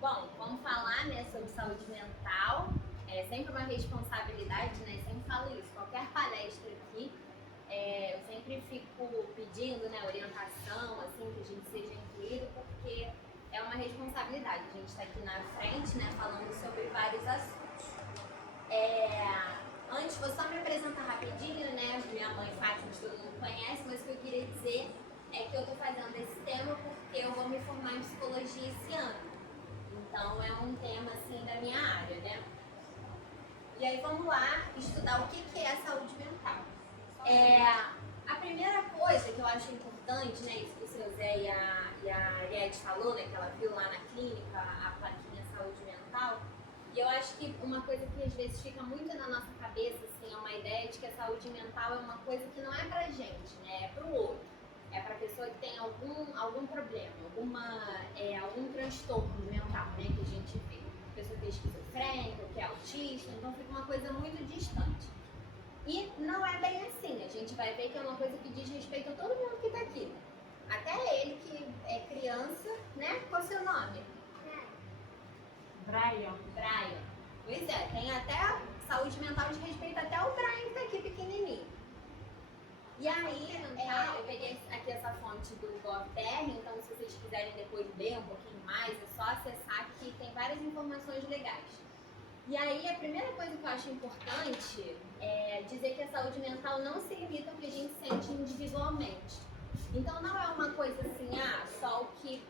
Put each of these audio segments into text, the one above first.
Bom, vamos falar, né, sobre saúde mental. É sempre uma responsabilidade, né? Sempre falo isso. Qualquer palestra aqui, eu sempre fico pedindo, né, orientação, assim, que a gente seja incluído, porque é uma responsabilidade. A gente está aqui na frente, né, falando sobre vários assuntos. Antes, vou só me apresentar rapidinho, né? Minha mãe Fátima, todo mundo conhece, mas o que eu queria dizer é que eu estou fazendo esse tema porque eu vou me formar em psicologia esse ano. Então é um tema assim da minha área, né? E aí vamos lá estudar o que é a saúde mental. A primeira coisa que eu acho importante, né, isso que o seu Zé e a Ariete falou, né, que ela viu lá na clínica a plaquinha saúde mental. E eu acho que uma coisa que às vezes fica muito na nossa cabeça, assim, é uma ideia de que a saúde mental é uma coisa que não é pra gente, né, é pro outro. É pra pessoa que tem algum problema, algum transtorno mental, né, que a gente vê. Pessoa que é esquizofrênica, que é autista, então fica uma coisa muito distante. E não é bem assim, a gente vai ver que é uma coisa que diz respeito a todo mundo que está aqui. Até ele que é criança, né? Qual é o seu nome? Brian. Pois é, tem até a saúde mental de respeito até o Brian que está aqui pequenininho. E aí, eu peguei aqui essa fonte do GovBR, então se vocês quiserem depois ler um pouquinho mais, é só acessar que tem várias informações legais. E aí, a primeira coisa que eu acho importante é dizer que a saúde mental não se limita ao que a gente sente individualmente. Então, não é uma coisa assim, só o que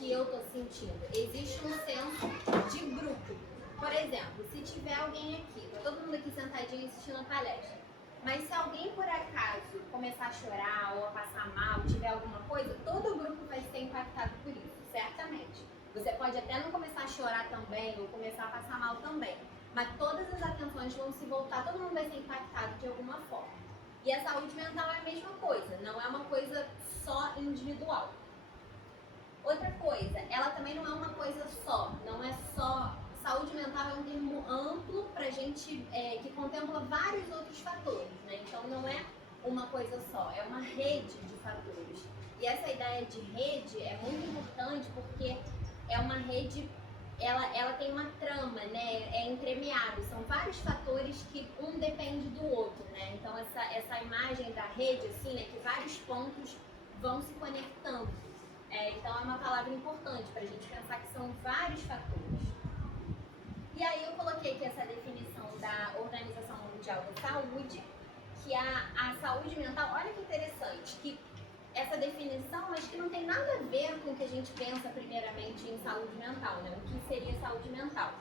eu tô sentindo. Existe um senso de grupo. Por exemplo, se tiver alguém aqui, tá todo mundo aqui sentadinho assistindo a palestra, mas se alguém por acaso começar a chorar ou a passar mal, tiver alguma coisa, todo o grupo vai ser impactado por isso, certamente. Você pode até não começar a chorar também ou começar a passar mal também, mas todas as atenções vão se voltar, todo mundo vai ser impactado de alguma forma. E a saúde mental é a mesma coisa, não é uma coisa só individual. Outra coisa, ela também não é uma coisa só, não é só... Saúde mental é um termo amplo pra gente, que contempla vários outros fatores, né? Então não é uma coisa só, é uma rede de fatores. E essa ideia de rede é muito importante porque é uma rede, ela tem uma trama, né? É entremeado, são vários fatores que um depende do outro, né? Então essa imagem da rede, assim, né? Que vários pontos vão se conectando. Então é uma palavra importante para a gente pensar que são vários fatores. E aí eu coloquei aqui essa definição da Organização Mundial da Saúde, que a saúde mental, olha que interessante, que essa definição acho que não tem nada a ver com o que a gente pensa primeiramente em saúde mental, né? O que seria saúde mental?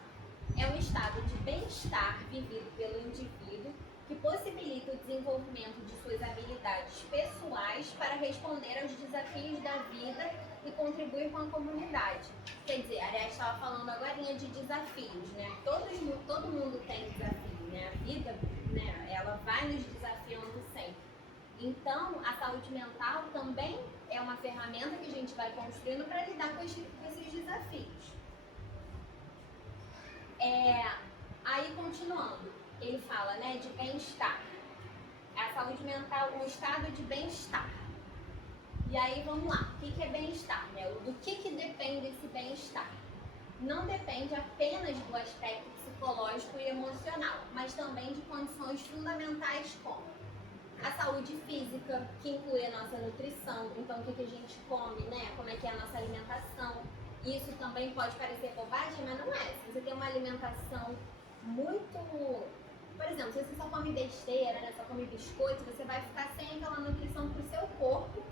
É um estado de bem-estar vivido pelo indivíduo que possibilita o desenvolvimento de suas habilidades pessoais para responder aos desafios da vida e contribuir com a comunidade. Quer dizer, a Ariadne estava falando agora de desafios, né? Todo mundo tem desafio, né? A vida, né, ela vai nos desafiando sempre. Então, a saúde mental também é uma ferramenta que a gente vai construindo para lidar com esses desafios. Aí, continuando, ele fala, né, de bem-estar. A saúde mental, um estado de bem-estar. E aí, vamos lá, o que é bem-estar, né? Do que depende esse bem-estar? Não depende apenas do aspecto psicológico e emocional, mas também de condições fundamentais como a saúde física, que inclui a nossa nutrição, então o que a gente come, né? Como é que é a nossa alimentação. Isso também pode parecer bobagem, mas não é. Se você tem uma alimentação muito... Por exemplo, se você só come besteira, né? Só come biscoito, você vai ficar sem aquela nutrição para o seu corpo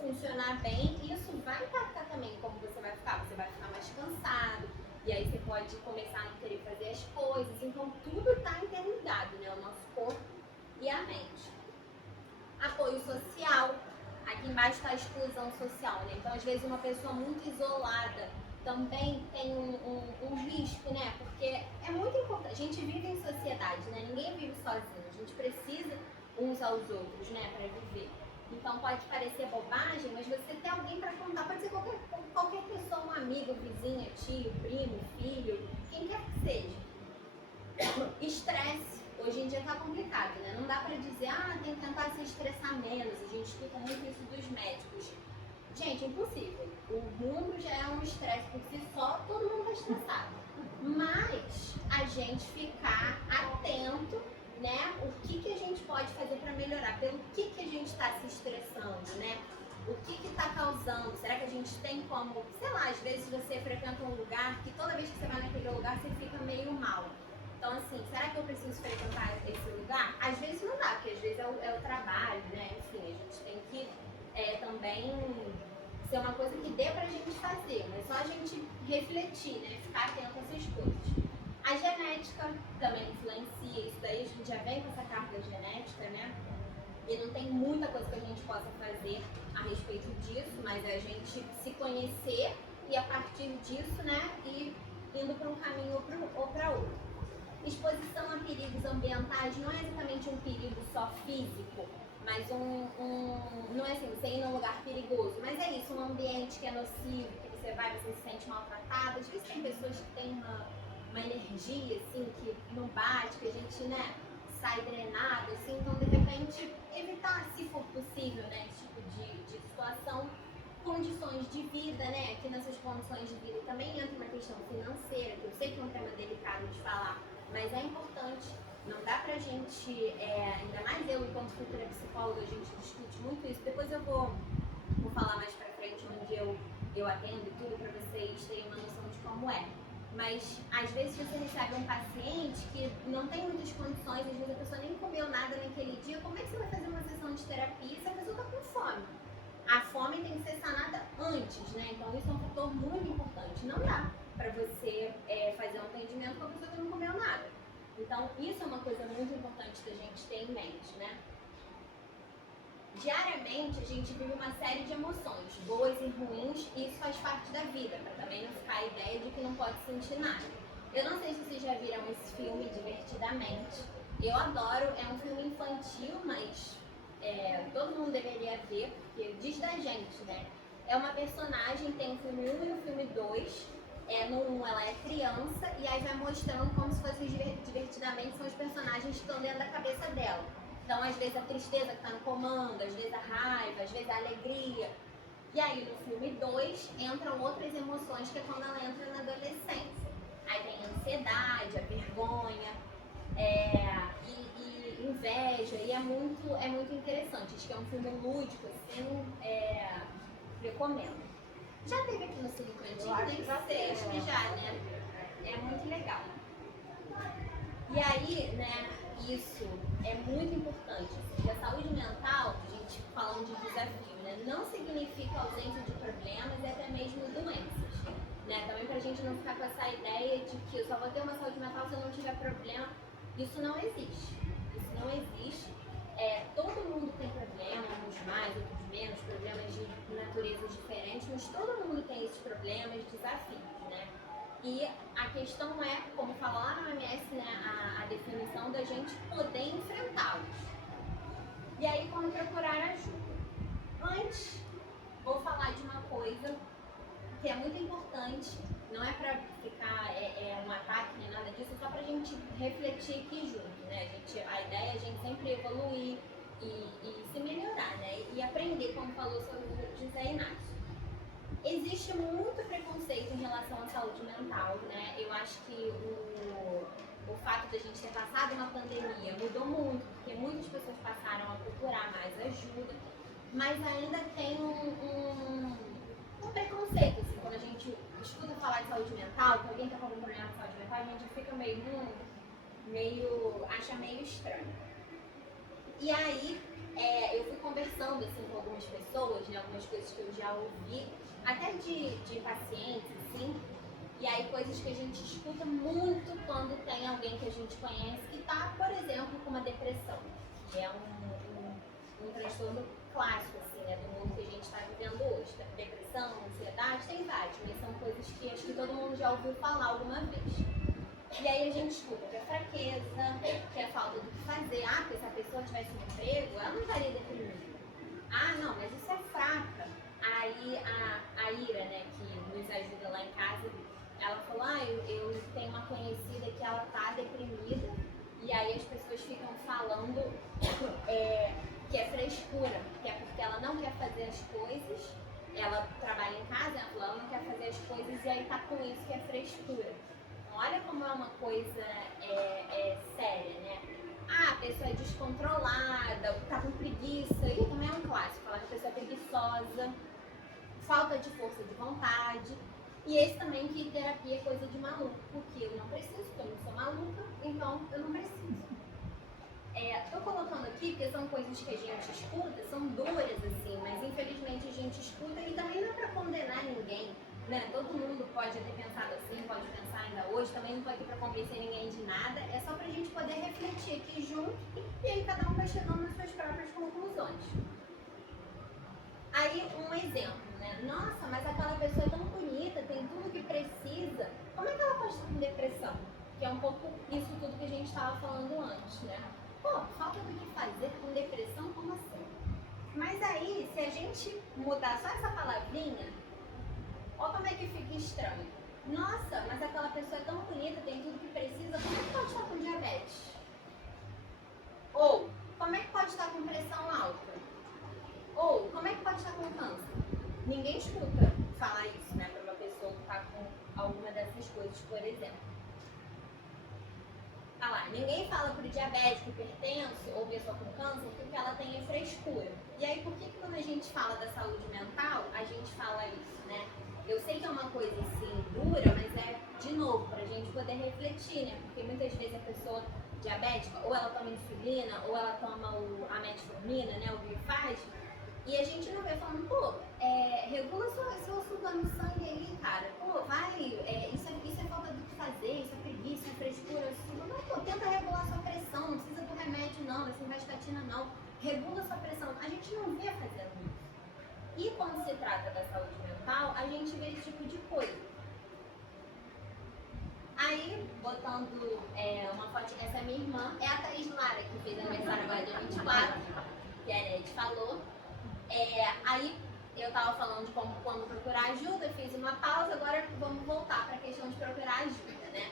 funcionar bem, e isso vai impactar também como você vai ficar. Você vai ficar mais cansado, e aí você pode começar a não querer fazer as coisas. Então tudo está interligado, né? O nosso corpo e a mente. Apoio social. Aqui embaixo está a exclusão social, né? Então, às vezes, uma pessoa muito isolada também tem um risco, né? Porque é muito importante. A gente vive em sociedade, né? Ninguém vive sozinho. A gente precisa uns aos outros, né? Para viver. Então, pode parecer bobagem, mas você ter alguém para contar. Pode ser qualquer pessoa, um amigo, vizinha, tio, primo, filho, quem quer que seja. Estresse. Hoje em dia tá complicado, né? Não dá pra dizer, tem que tentar se estressar menos. A gente escuta muito isso dos médicos. Gente, é impossível. O mundo já é um estresse por si só, todo mundo tá estressado. Mas a gente ficar atento, né? O que, que a gente pode fazer para melhorar? Pelo que a gente está se estressando, né? O que está causando? Será que a gente tem como, sei lá, às vezes você frequenta um lugar que toda vez que você vai naquele lugar você fica meio mal. Então, assim, será que eu preciso frequentar esse lugar? Às vezes não dá, porque às vezes é o trabalho, né? Enfim, a gente tem que também ser uma coisa que dê pra gente fazer, mas só a gente refletir, né? Ficar atento a essas coisas. A genética também influencia, isso daí a gente já vem com essa carga genética, né? E não tem muita coisa que a gente possa fazer a respeito disso, mas é a gente se conhecer e a partir disso, né, ir indo para um caminho ou para outro. Exposição a perigos ambientais não é exatamente um perigo só físico, mas não é assim, você ir num lugar perigoso, mas é isso, um ambiente que é nocivo, que você vai, você se sente maltratado. Às vezes tem pessoas que têm uma energia, assim, que não bate, que a gente, né, sai drenado, assim, então de repente evitar, se for possível, né, esse tipo de situação. Condições de vida, né, aqui nessas condições de vida também entra uma questão financeira, que eu sei que é um tema delicado de falar, mas é importante. Não dá pra gente, ainda mais eu, enquanto futura psicóloga, a gente discute muito isso. Depois eu vou falar mais pra frente onde eu atendo e tudo, pra vocês terem uma noção de como é. Mas, às vezes, você recebe um paciente que não tem muitas condições, às vezes a pessoa nem comeu nada naquele dia. Como é que você vai fazer uma sessão de terapia se a pessoa tá com fome? A fome tem que ser sanada antes, né? Então, isso é um fator muito importante. Não dá pra você fazer um atendimento com a pessoa que não comeu nada. Então, isso é uma coisa muito importante da gente ter em mente, né? Diariamente, a gente vive uma série de emoções, boas e ruins, e isso faz parte da vida, para também não ficar a ideia de que não pode sentir nada. Eu não sei se vocês já viram esse filme, Divertidamente. Eu adoro, é um filme infantil, mas todo mundo deveria ver, porque diz da gente, né? É uma personagem, tem o filme 1 e o filme 2. No 1 ela é criança e aí vai mostrando como se fosse divertidamente, são os personagens que estão dentro da cabeça dela. Então, às vezes, a tristeza que está no comando, às vezes a raiva, às vezes a alegria. E aí, no filme 2, entram outras emoções, que é quando ela entra na adolescência. Aí tem a ansiedade, a vergonha, e inveja, e é muito interessante. Acho que é um filme lúdico, assim, recomendo. Já teve aqui no Cine Cantinho? Tem que ser, acho que já, né? É muito legal. E aí, né, isso é muito importante. Assim, a saúde mental, a gente falando de desafio, né, não significa ausência de problemas e até mesmo doenças. Né? Também pra gente não ficar com essa ideia de que eu só vou ter uma saúde mental se eu não tiver problema. Isso não existe. Isso não existe. Todo mundo tem problemas, uns mais, outros menos, problemas de naturezas diferentes, mas todo mundo tem esses problemas, desafios, né? E a questão é, como fala lá na OMS, né, a definição da gente poder enfrentá-los. E aí, como procurar ajuda? Antes, vou falar de uma coisa que é muito importante, não é para ficar um ataque nem nada disso, é só para a gente refletir aqui junto, né? A ideia é a gente sempre evoluir e se melhorar, né? E aprender, como falou sobre o José Inácio. Existe muito preconceito em relação à saúde mental, né? Eu acho que o fato de a gente ter passado uma pandemia mudou muito, porque muitas pessoas passaram a procurar mais ajuda, mas ainda tem um preconceito, assim, quando a gente escuta falar de saúde mental, que alguém está com algum problema de saúde mental, a gente fica acha meio estranho. E aí, eu fui conversando, assim, com algumas pessoas, né, algumas coisas que eu já ouvi, até de pacientes, assim, e aí coisas que a gente escuta muito quando tem alguém que a gente conhece que está, por exemplo, com uma depressão, que é um transtorno clássico, assim, né, do mundo que a gente está vivendo hoje. Depressão, ansiedade, tem vários, mas são coisas que acho que todo mundo já ouviu falar alguma vez. E aí a gente escuta que é fraqueza, que é falta do que fazer. Ah, porque se a pessoa tivesse um emprego, ela não estaria deprimida. Ah, não, mas isso é fraca. Aí a Ira, né, que nos ajuda lá em casa, ela falou, eu tenho uma conhecida que ela tá deprimida, e aí as pessoas ficam falando que é frescura, que é porque ela não quer fazer as coisas, ela trabalha em casa, ela falou, ela não quer fazer as coisas e aí tá com isso que é frescura. Então, olha como é uma coisa séria, né? Ah, a pessoa é descontrolada, tá com preguiça, e também é um clássico, falar que a pessoa é preguiçosa, falta de força de vontade. E esse também que terapia é coisa de maluco, porque eu não preciso, porque eu não sou maluca, então eu não preciso. Tô colocando aqui porque são coisas que a gente escuta, são duras assim, mas infelizmente a gente escuta e também não é pra condenar ninguém, né? Todo mundo pode ter pensado assim, pode pensar ainda hoje, também não tô aqui pra convencer ninguém de nada, é só pra gente poder refletir aqui junto e aí cada um vai chegando nas suas próprias conclusões. Aí um exemplo, né? Nossa, mas aquela pessoa é tão bonita, tem tudo que precisa, como é que ela pode estar com depressão? Que é um pouco isso tudo que a gente estava falando antes, né? Pô, falta do que fazer com depressão, como assim? Mas aí, se a gente mudar só essa palavrinha, olha como é que fica estranho. Nossa, mas aquela pessoa é tão bonita, tem tudo que precisa, como é que pode estar com diabetes? Ou, como é que pode estar com pressão alta? Ou, como é que pode estar com câncer? Ninguém escuta falar isso, né, para uma pessoa que está com alguma dessas coisas, por exemplo. Ah lá, ninguém fala pro diabético, hipertenso ou pessoa com câncer que ela tem frescura. E aí, por que quando a gente fala da saúde mental, a gente fala isso, né? Eu sei que é uma coisa assim dura, mas é, de novo, pra gente poder refletir, né? Porque muitas vezes a pessoa diabética, ou ela toma insulina, ou ela toma a metformina, né? O Grifage, e a gente não vê falando, pô, regula seu açúcar no sangue aí, cara. Pô, vai, isso é falta do que fazer, isso é preguiça, isso é frescura. Não, pô, tenta regular sua pressão, não precisa do remédio não, essa vastatina não. Regula sua pressão. A gente não vê fazendo isso. E quando se trata da saúde mental, a gente vê esse tipo de coisa. Aí, botando uma foto, essa é minha irmã, é a Thaís Lara, que fez aniversário agora dia 24, que a Ned falou. Aí eu tava falando de como quando procurar ajuda, fiz uma pausa, agora vamos voltar para a questão de procurar ajuda, né?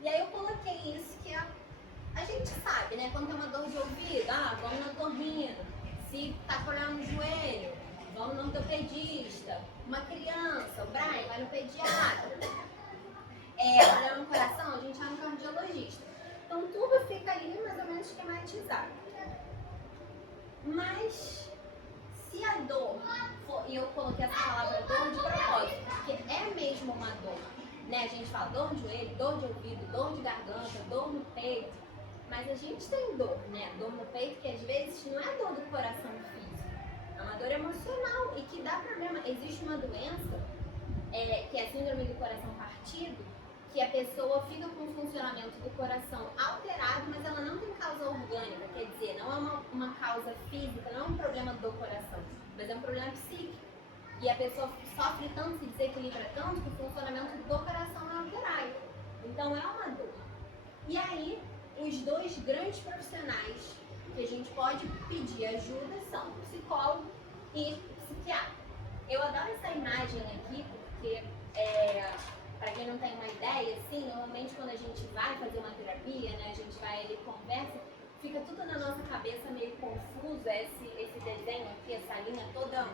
E aí eu coloquei isso que a gente sabe, né? Quando tem uma dor de ouvido, vamos no otorrino. Se tá colhendo no joelho, vamos no ortopedista. Uma criança, o Brian, vai no pediatra. Olhando no coração, a gente vai no cardiologista. Então tudo fica ali mais ou menos esquematizado. Mas se a dor for, e eu coloquei essa palavra dor de propósito, porque é mesmo uma dor, né? A gente fala dor de joelho, dor de ouvido, dor de garganta, dor no peito, mas a gente tem dor, né? Dor no peito que às vezes não é dor do coração físico, é uma dor emocional e que dá problema. Existe uma doença, que é a síndrome do coração partido, que a pessoa fica com o funcionamento do coração alterado, mas ela não tem causa orgânica, quer dizer, não é uma causa física, não é um problema do coração, mas é um problema psíquico. E a pessoa sofre tanto, se desequilibra tanto, que o funcionamento do coração é alterado. Então é uma dor. E aí, os dois grandes profissionais que a gente pode pedir ajuda são o psicólogo e o psiquiatra. Eu adoro essa imagem aqui, porque para quem não tem uma ideia, assim, normalmente quando a gente vai fazer uma terapia, né, a gente vai ali, conversa, fica tudo na nossa cabeça meio confuso, esse desenho aqui, essa linha toda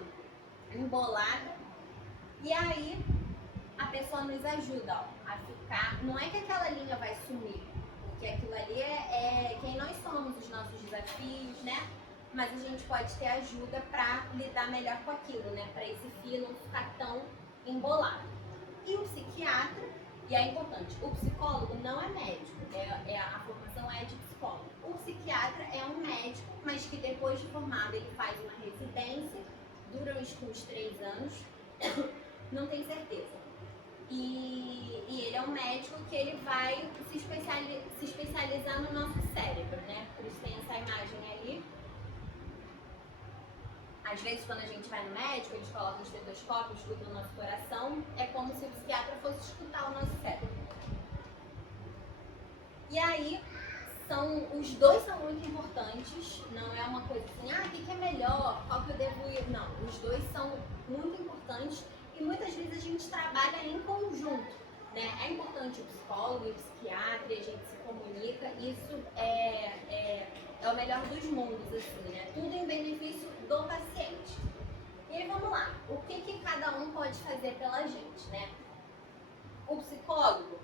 embolada. E aí a pessoa nos ajuda a ficar, não é que aquela linha vai sumir, porque aquilo ali é quem nós somos, os nossos desafios, né? Mas a gente pode ter ajuda para lidar melhor com aquilo, né? Para esse fio não ficar tão embolado. E o psiquiatra, e é importante, o psicólogo não é médico, a formação é de psicólogo. O psiquiatra é um médico, mas que depois de formado ele faz uma residência, dura uns 3 anos, não tenho certeza. E ele é um médico que ele vai se especializar no nosso cérebro, né? Por isso tem essa imagem ali. Às vezes, quando a gente vai no médico, eles colocam o estetoscópio, escutam o nosso coração, é como se o psiquiatra fosse escutar o nosso cérebro. E aí, os dois são muito importantes, não é uma coisa assim, o que é melhor, qual que eu devo ir? Não, os dois são muito importantes e muitas vezes a gente trabalha em conjunto, né? É importante o psicólogo e o psiquiatra, a gente se comunica, isso é o melhor dos mundos, assim, né? Tudo em benefício do paciente. E aí vamos lá, o que cada um pode fazer pela gente, né? O psicólogo,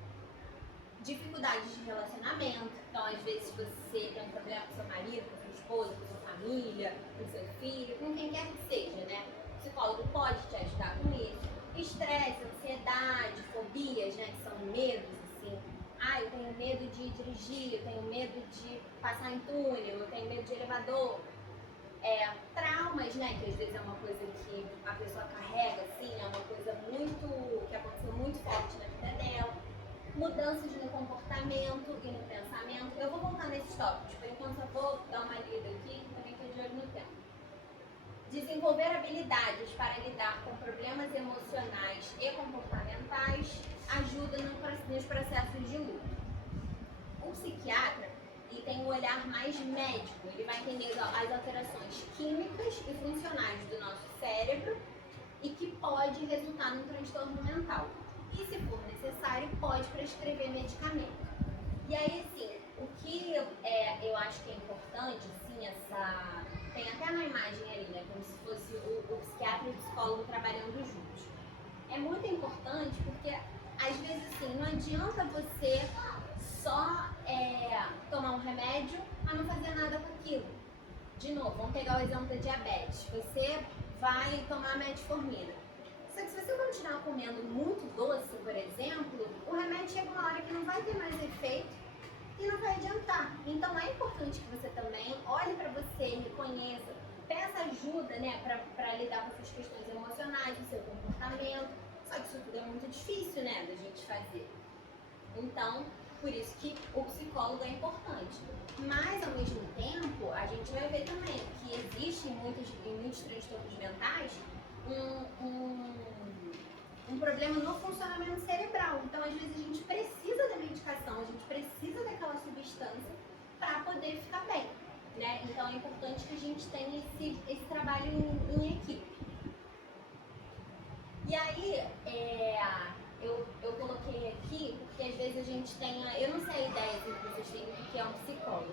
dificuldades de relacionamento, então às vezes você tem um problema com seu marido, com sua esposa, com sua família, com seu filho, com quem quer que seja, né? O psicólogo pode te ajudar com isso. Estresse, ansiedade, fobias, né, que são medos, assim. Eu tenho medo de dirigir, eu tenho medo de passar em túnel, eu tenho medo de elevador. Traumas, né, que às vezes é uma coisa que a pessoa carrega, assim, é uma coisa que aconteceu muito forte na vida dela. Mudanças no comportamento e no pensamento. Eu vou voltar nesses tópicos, por enquanto eu vou dar uma lida aqui, também estou de olho no tempo. Desenvolver habilidades para lidar com problemas emocionais e comportamentais ajuda nos processos de luto. O psiquiatra ele tem um olhar mais médico, ele vai entender as alterações químicas e funcionais do nosso cérebro e que pode resultar num transtorno mental. E, se for necessário, pode prescrever medicamento. E aí, assim, o que eu acho que é importante, assim, tem até uma imagem ali, né, como se fosse o psiquiatra e o psicólogo trabalhando juntos. É muito importante porque, às vezes, assim, não adianta você só tomar um remédio, mas não fazer nada com aquilo. De novo, vamos pegar o exemplo da diabetes. Você vai tomar metformina. Só que se você continuar comendo muito doce, por exemplo, o remédio chega uma hora que não vai ter mais efeito e não vai adiantar. Então é importante que você também olhe para você, reconheça, peça ajuda, né, para lidar com suas questões emocionais, o seu comportamento. Só que isso tudo é muito difícil, né, da gente fazer. Então, por isso que o psicólogo é importante. Mas, ao mesmo tempo, a gente vai ver também que existe em muitos transtornos mentais um problema no funcionamento cerebral. Então, às vezes, a gente precisa da medicação, a gente precisa daquela substância para poder ficar bem, né? Então, é importante que a gente tenha esse trabalho em equipe. E aí, eu coloquei aqui porque às vezes a gente tem, eu não sei a ideia que vocês têm do que é um psicólogo.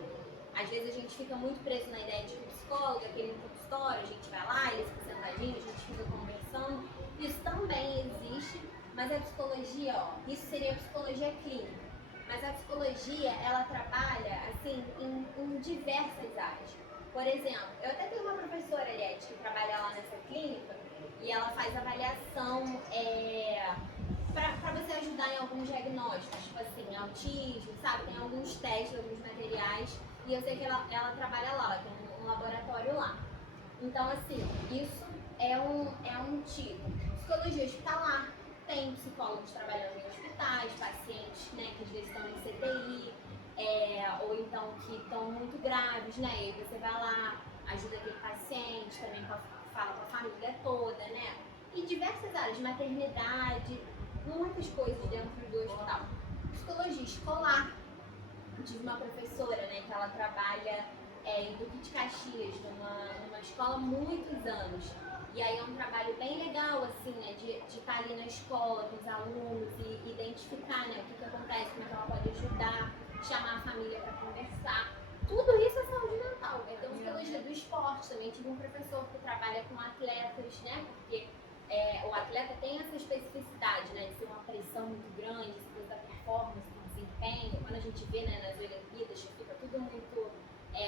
Às vezes a gente fica muito preso na ideia de que o psicólogo é aquele consultório, a gente vai lá, ele fica sentadinho, a gente fica conversando. Isso também existe, mas a psicologia, isso seria a psicologia clínica. Mas a psicologia, ela trabalha, assim, em diversas áreas. Por exemplo, eu até tenho uma professora, Eliette, que trabalha lá nessa clínica, e ela faz avaliação para você ajudar em alguns diagnósticos, tipo assim, autismo, sabe? Tem alguns testes, alguns materiais, e eu sei que ela trabalha lá, ela tem um laboratório lá. Então, assim, isso é um tipo. Psicologia hospitalar, tem psicólogos trabalhando em hospitais, pacientes, né, que às vezes estão em CTI, ou então que estão muito graves, né, e aí você vai lá, ajuda aquele paciente, também fala com a família toda, né, e diversas áreas, maternidade, muitas coisas dentro do hospital. Psicologia escolar, eu tive uma professora, né, que ela trabalha em Duque de Caxias, numa escola há muitos anos. E aí é um trabalho bem legal, assim, né, de estar ali na escola com os alunos e identificar, né, o que acontece, como é que ela pode ajudar, chamar a família para conversar. Tudo isso é saúde mental. Tem psicologia do esporte também. Tive um professor que trabalha com atletas, né, porque o atleta tem essa especificidade, né, de ser uma pressão muito grande, essa coisa da performance, do desempenho. Quando a gente vê, né, nas Olimpíadas, fica tudo muito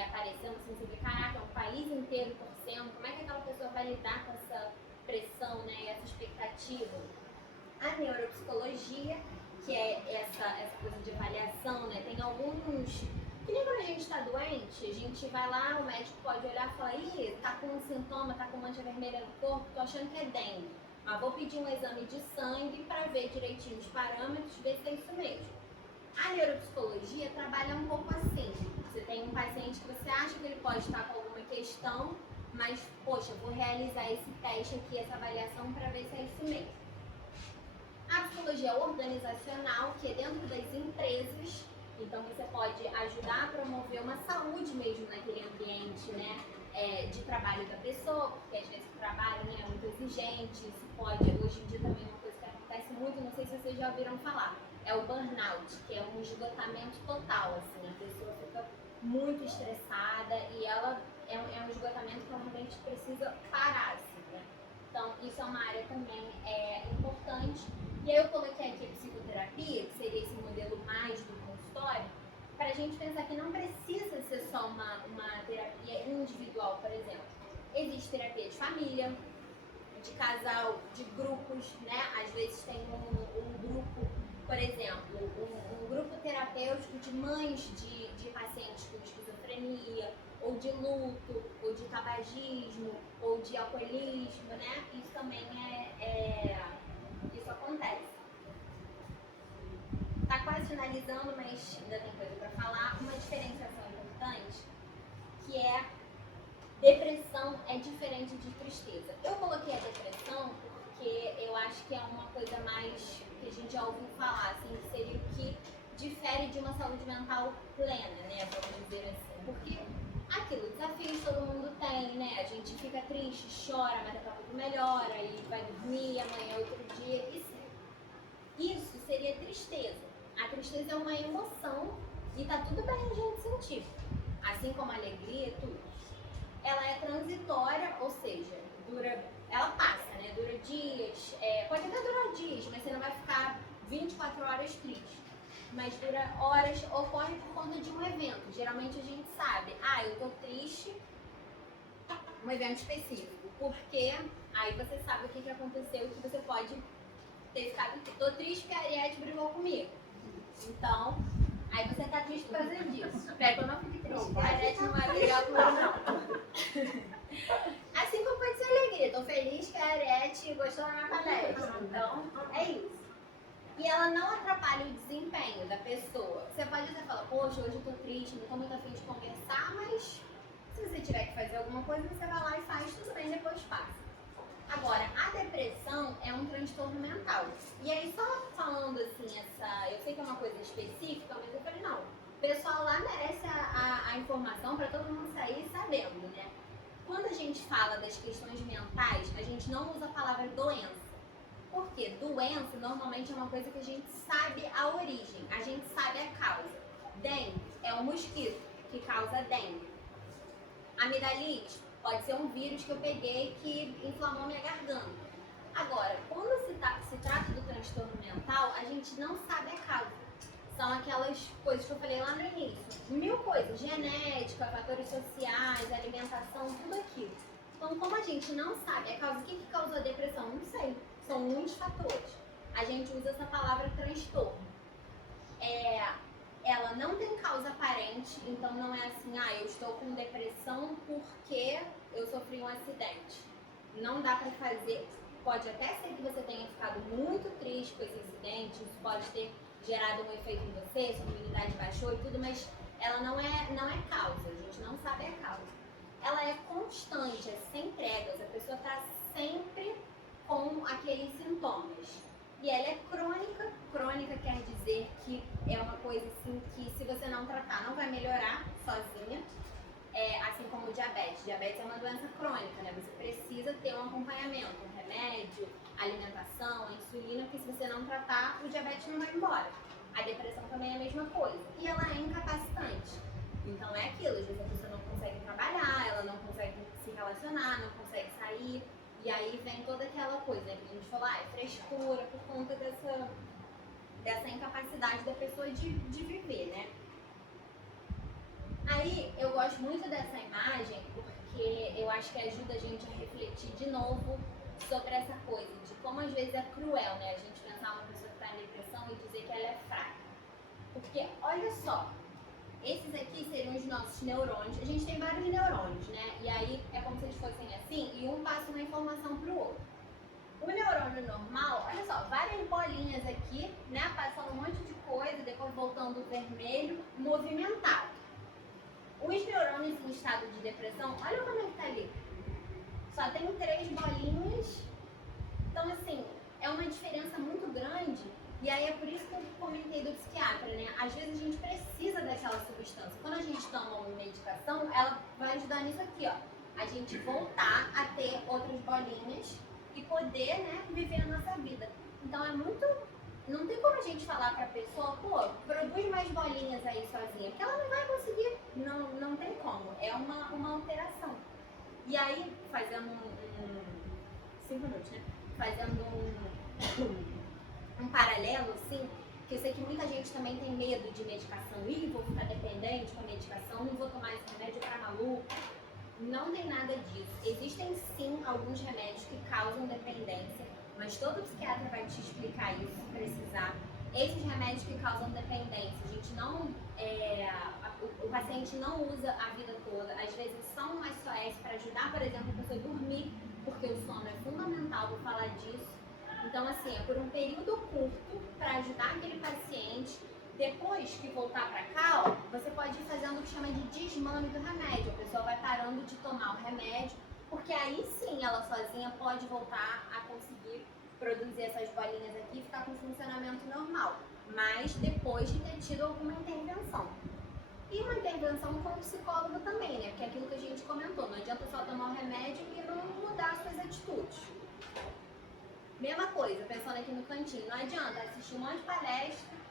aparecendo, assim, você vê, caraca, é um país inteiro torcendo, como é que aquela pessoa vai lidar com essa pressão, né, essa expectativa? A neuropsicologia, que é essa coisa de avaliação, né, tem alguns... Que nem quando a gente está doente, a gente vai lá, o médico pode olhar e falar, ih, tá com um sintoma, tá com mancha vermelha no corpo, tô achando que é dengue. Mas vou pedir um exame de sangue para ver direitinho os parâmetros, ver se é isso mesmo. A neuropsicologia trabalha um pouco assim. Você tem um paciente que você acha que ele pode estar com alguma questão, mas, poxa, vou realizar esse teste aqui, essa avaliação para ver se é isso mesmo. A psicologia organizacional, que é dentro das empresas, então você pode ajudar a promover uma saúde mesmo naquele ambiente, né, de trabalho da pessoa, porque às vezes o trabalho, né, é muito exigente, isso pode, hoje em dia também uma coisa que acontece muito, não sei se vocês já ouviram falar, é o burnout, que é um esgotamento total, assim, a pessoa fica muito estressada e ela é um esgotamento que ela realmente precisa parar, assim, né? Então, isso é uma área também importante. E aí eu coloquei aqui a psicoterapia, que seria esse modelo mais do consultório, para a gente pensar que não precisa ser só uma terapia individual, por exemplo. Existe terapia de família, de casal, de grupos, né? Às vezes tem um grupo, por exemplo, um grupo terapêutico de mães de pacientes com esquizofrenia, ou de luto, ou de tabagismo, ou de alcoolismo, né? Isso também isso acontece. Tá quase finalizando, mas ainda tem coisa para falar. Uma diferenciação importante, que é depressão é diferente de tristeza. Eu coloquei a depressão porque eu acho que é uma coisa mais que a gente já ouviu falar, assim, que seria o que difere de uma saúde mental plena, né? Vamos dizer assim. Porque aquilo, desafios todo mundo tem, né? A gente fica triste, chora, mas daqui a pouco melhora e vai dormir, amanhã é outro dia. Isso seria tristeza. A tristeza é uma emoção e tá tudo bem a gente sentir. Assim como a alegria e tudo. Ela é transitória, ou seja, ela passa, né? Dura dias, pode até durar dias, mas você não vai ficar 24 horas triste. Mas dura horas, ocorre por conta de um evento. Geralmente a gente sabe, eu tô triste, um evento específico. Porque aí você sabe o que aconteceu e que você pode ter ficado. Tô triste porque a Ariete brigou comigo. Então, aí você tá triste por causa disso. Espero que eu não fique triste, a Ariete não vai brigar comigo, não. Assim como pode ser alegria. Tô feliz que a Ariete gostou da minha palestra. Então, é isso. E ela não atrapalha o desempenho da pessoa. Você pode até falar, poxa, hoje eu tô triste, não tô muito afim de conversar, mas se você tiver que fazer alguma coisa, você vai lá e faz, tudo bem, depois passa. Agora, a depressão é um transtorno mental. E aí, só falando assim, eu sei que é uma coisa específica, mas eu falei, não, o pessoal lá merece a informação para todo mundo sair sabendo, né? Quando a gente fala das questões mentais, a gente não usa a palavra doença. Porque doença normalmente é uma coisa que a gente sabe a origem, a gente sabe a causa. Dengue é um mosquito que causa dengue. Amidalite pode ser um vírus que eu peguei que inflamou minha garganta. Agora, quando se trata do transtorno mental, a gente não sabe a causa. São aquelas coisas que eu falei lá no início. 1000 coisas, genética, fatores sociais, alimentação, tudo aquilo. Então, como a gente não sabe a causa, o que causou a depressão? Não sei. São muitos fatores. A gente usa essa palavra transtorno. Ela não tem causa aparente, então não é assim, eu estou com depressão porque eu sofri um acidente. Não dá pra fazer. Pode até ser que você tenha ficado muito triste com esse acidente, isso pode ter gerado um efeito em você, sua imunidade baixou e tudo, mas ela não é causa, a gente não sabe a causa. Ela é constante, é sem tregas, a pessoa está sempre com aqueles sintomas. E ela é crônica. Crônica quer dizer que é uma coisa assim que se você não tratar não vai melhorar sozinha. Assim como o diabetes. Diabetes é uma doença crônica, né? Você precisa ter um acompanhamento, um remédio, alimentação, insulina, porque se você não tratar, o diabetes não vai embora. A depressão também é a mesma coisa. E ela é incapacitante. Então é aquilo, às vezes a pessoa não consegue trabalhar, ela não consegue se relacionar, não consegue sair. E aí vem toda aquela coisa, né, que a gente falou, é frescura por conta dessa incapacidade da pessoa de viver, né? Aí eu gosto muito dessa imagem porque eu acho que ajuda a gente a refletir de novo sobre essa coisa, de como às vezes é cruel, né? A gente pensar uma pessoa que está em depressão e dizer que ela é fraca. Porque, olha só, esses aqui seriam os nossos neurônios. A gente tem vários neurônios, né? E aí é como se eles fossem assim e um passa uma informação para o outro. O neurônio normal, olha só, várias bolinhas aqui, né? Passando um monte de coisa, depois voltando vermelho, movimentado. Os neurônios em estado de depressão, olha como é que tá ali. Só tem 3 bolinhas. Então, assim, é uma diferença muito grande. E aí é por isso que eu comentei do psiquiatra, né? Às vezes a gente precisa daquela substância. Quando a gente toma uma medicação, ela vai ajudar nisso aqui, ó. A gente voltar a ter outras bolinhas e poder, né, viver a nossa vida. Então é muito... Não tem como a gente falar pra pessoa, produz mais bolinhas aí sozinha, porque ela não vai conseguir, não tem como. É uma alteração. E aí, fazendo 5 minutos, né? Fazendo um paralelo, assim, que eu sei que muita gente também tem medo de medicação. Ih, vou ficar dependente com a medicação, não vou tomar esse remédio pra maluco. Não tem nada disso. Existem sim alguns remédios que causam dependência, mas todo psiquiatra vai te explicar isso se precisar. Esses remédios que causam dependência, a gente não, o paciente não usa a vida toda. Às vezes são um SOS para ajudar, por exemplo, a pessoa a dormir, porque o sono é fundamental, vou falar disso. Então, assim, é por um período curto para ajudar aquele paciente. Depois que voltar para cá, ó, você pode ir fazendo o que chama de desmame do remédio. A pessoa vai parando de tomar o remédio, porque aí sim ela sozinha pode voltar a conseguir produzir essas bolinhas aqui e ficar com funcionamento normal. Mas depois de ter tido alguma intervenção. E uma intervenção com o psicólogo também, né? Porque é aquilo que a gente comentou, não adianta só tomar o remédio e não mudar suas atitudes. Mesma coisa, pensando aqui no cantinho, não adianta assistir um monte de palestra,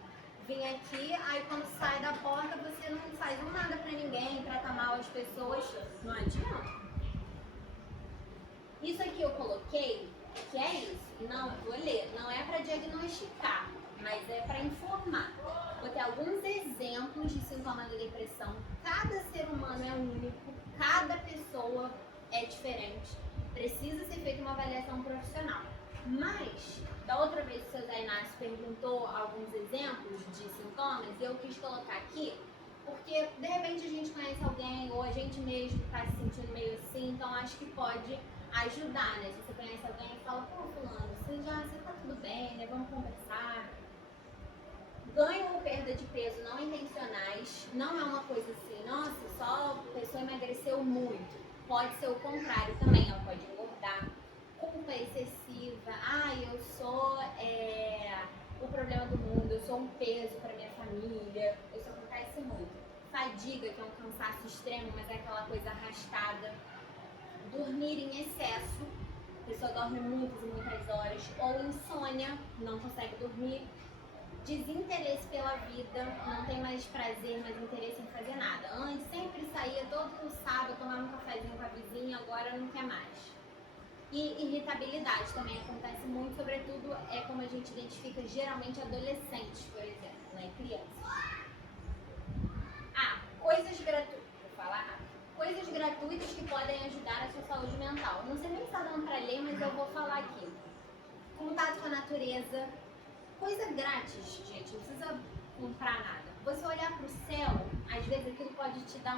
vir aqui, aí quando sai da porta você não faz nada pra ninguém, trata mal as pessoas, não adianta. Isso aqui eu coloquei, que é isso? Não, vou ler, não é pra diagnosticar, mas é pra informar. Vou ter alguns exemplos de sintomas da depressão. Cada ser humano é único, cada pessoa é diferente, precisa ser feita uma avaliação profissional. Mas, da outra vez que o seu Zé Inácio perguntou alguns exemplos de sintomas, eu quis colocar aqui, porque de repente a gente conhece alguém, ou a gente mesmo está se sentindo meio assim, então acho que pode ajudar, né? Se você conhece alguém e fala, pô, fulano, você tá tudo bem, né? Vamos conversar. Ganho ou perda de peso não intencionais, não é uma coisa assim, nossa, só a pessoa emagreceu muito. Pode ser o contrário também, ela pode engordar. Culpa excessiva, eu sou o problema do mundo, eu sou um peso para minha família, isso acontece muito. Fadiga, que é um cansaço extremo, mas é aquela coisa arrastada. Dormir em excesso, a pessoa dorme muitas e muitas horas, ou insônia, não consegue dormir. Desinteresse pela vida, não tem mais prazer, mais interesse em fazer nada. Antes sempre saía todo sábado, tomava um cafezinho com a vizinha, agora não quer mais. E irritabilidade também acontece muito, sobretudo como a gente identifica geralmente adolescentes, por exemplo, né? Crianças. Coisas gratuitas, vou falar rápido. Coisas gratuitas que podem ajudar a sua saúde mental. Não sei nem se está dando para ler, mas eu vou falar aqui. Contato com a natureza. Coisa grátis, gente, não precisa comprar nada. Você olhar para o céu, às vezes aquilo pode te dar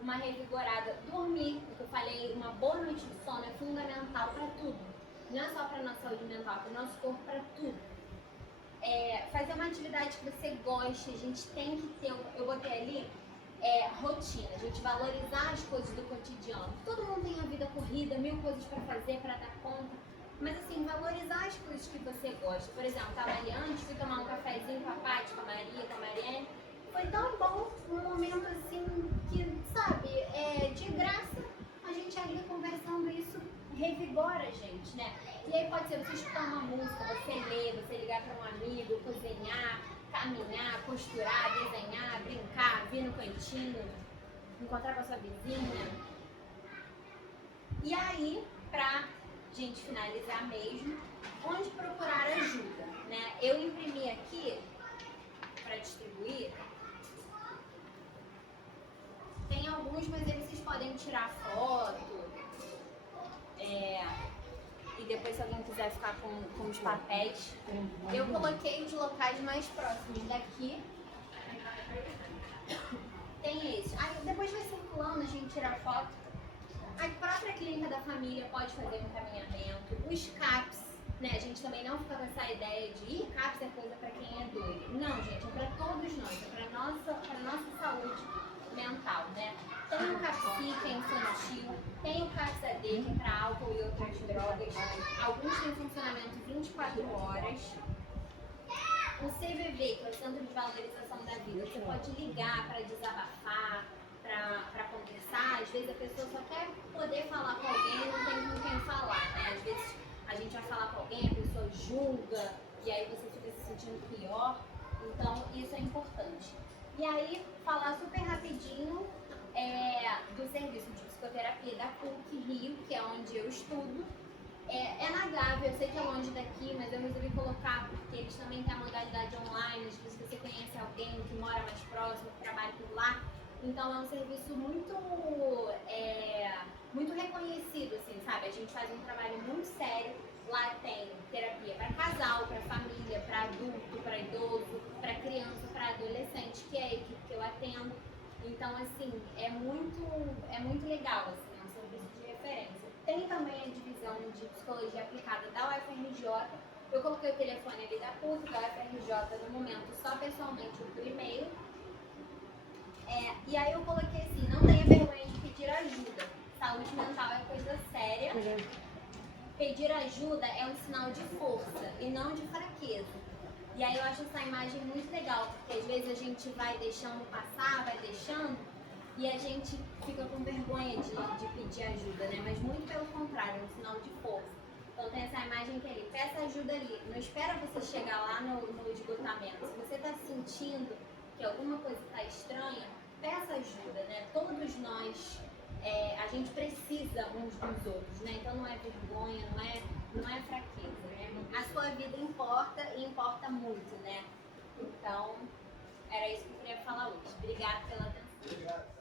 uma revigorada. Dormir, o que eu falei, uma boa noite de sono é fundamental para tudo. Não é só para a nossa saúde mental, para o nosso corpo, para tudo. Fazer uma atividade que você goste, a gente tem que ter, eu botei ali, rotina, a gente valorizar as coisas do cotidiano. Todo mundo tem a vida corrida, 1000 coisas para fazer, para dar conta. Mas assim, valorizar as coisas que você gosta. Por exemplo, estava ali antes, fui tomar um cafezinho com a Paty, com a Maria, com a Mariane. Foi tão bom, um momento assim que, sabe, de graça, a gente ali conversando isso revigora a gente, né? E aí pode ser você escutar uma música, você ler, você ligar para um amigo, cozinhar, caminhar, costurar, desenhar, brincar, vir no cantinho, encontrar com a sua vizinha. E aí, pra gente finalizar mesmo, onde procurar ajuda, né? Eu imprimi aqui para distribuir. Tem alguns, mas aí vocês podem tirar foto. E depois, se alguém quiser ficar com os papéis, eu coloquei os locais mais próximos daqui. Tem esse. Aí depois vai circulando, a gente tira foto. A própria clínica da família pode fazer um encaminhamento. Os CAPS, né? A gente também não fica com essa ideia de CAPS é coisa para quem é doido. Não, gente, é para todos nós, é para nossa saúde mental, né? Tem o CAPSI, que é infantil, tem o CAPS-AD, que é para álcool e outras drogas. Alguns têm funcionamento 24 horas. O CVV, que é o Centro de Valorização da Vida, você pode ligar para desabafar, para conversar. Às vezes a pessoa só quer poder falar com alguém e não tem com quem falar, né? Às vezes a gente vai falar com alguém, a pessoa julga e aí você fica se sentindo pior. Então isso é importante. E aí, falar super rapidinho do serviço de psicoterapia da PUC Rio, que é onde eu estudo. É na Gávea, eu sei que é longe daqui, mas eu resolvi colocar porque eles também têm a modalidade online, se você conhece alguém que mora mais próximo, que trabalha por lá. Então é um serviço muito reconhecido, assim, sabe? A gente faz um trabalho muito sério. Lá tem terapia para casal, para família, para adulto, para idoso, para criança, para adolescente, que é a equipe que eu atendo. Então, assim, é muito legal, assim, é um serviço de referência. Tem também a divisão de psicologia aplicada da UFRJ. Eu coloquei o telefone ali da PUC, da UFRJ, no momento, só pessoalmente ou por e-mail. E aí eu coloquei assim, não tenha vergonha de pedir ajuda. Saúde mental é coisa séria. Pedir ajuda é um sinal de força e não de fraqueza. E aí eu acho essa imagem muito legal, porque às vezes a gente vai deixando passar, vai deixando, e a gente fica com vergonha de pedir ajuda, né? Mas muito pelo contrário, é um sinal de força. Então tem essa imagem que ele peça ajuda ali, não espera você chegar lá no esgotamento. Se você está sentindo que alguma coisa está estranha, peça ajuda, né? Todos nós, a gente precisa uns dos outros, né? Então não é vergonha, não é fraqueza, né? A sua vida importa e importa muito, né? Então, era isso que eu queria falar hoje. Obrigada pela atenção. Obrigado.